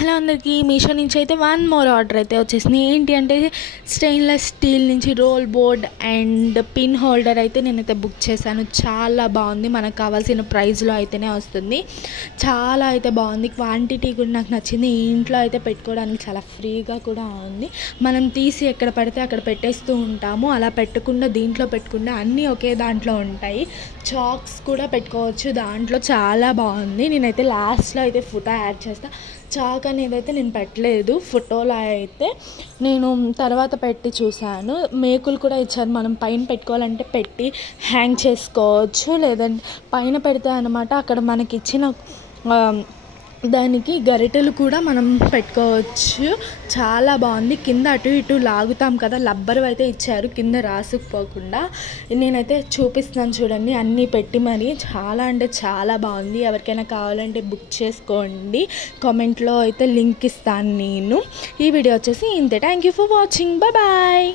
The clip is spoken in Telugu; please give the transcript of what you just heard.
హలో అందరికీ, మీషో నుంచి అయితే వన్ మోర్ ఆర్డర్ అయితే వచ్చేసింది. ఏంటి అంటే స్టెయిన్లెస్ స్టీల్ నుంచి roll board and pin holder అయితే నేనైతే బుక్ చేశాను. చాలా బాగుంది, మనకు కావాల్సిన ప్రైస్లో అయితేనే వస్తుంది. చాలా అయితే బాగుంది, క్వాంటిటీ కూడా నాకు నచ్చింది. ఇంట్లో అయితే పెట్టుకోవడానికి చాలా ఫ్రీగా కూడా ఉంది. మనం తీసి ఎక్కడ పడితే అక్కడ పెట్టేస్తూ ఉంటాము, అలా పెట్టకుండా దీంట్లో పెట్టుకుంటే అన్నీ ఒకే దాంట్లో ఉంటాయి. చాక్స్ కూడా పెట్టుకోవచ్చు దాంట్లో. చాలా బాగుంది. నేనైతే లాస్ట్లో అయితే ఫోటో యాడ్ చేస్తాను. చాక్ అనేది అయితే నేను పెట్టలేదు ఫోటోలో, అయితే నేను తర్వాత పెట్టి చూశాను. మేకులు కూడా ఇచ్చారు, మనం పైన పెట్టుకోవాలంటే పెట్టి హ్యాంగ్ చేసుకోవచ్చు, లేదంటే పైన పెడితే అనమాట అక్కడ మనకి ఇచ్చిన దానికి గరిటెలు కూడా మనం పెట్టుకోవచ్చు. చాలా బాగుంది. కింద అటు ఇటు లాగుతాం కదా, లబ్బరు అయితే ఇచ్చారు కింద రాసుకుపోకుండా. నేనైతే చూపిస్తాను చూడండి, అన్నీ పెట్టి మరి. చాలా అంటే చాలా బాగుంది. ఎవరికైనా కావాలంటే బుక్ చేసుకోండి. కామెంట్లో అయితే లింక్ ఇస్తాను నేను. ఈ వీడియో వచ్చేసి ఇంతే. Thank you for watching. Bye.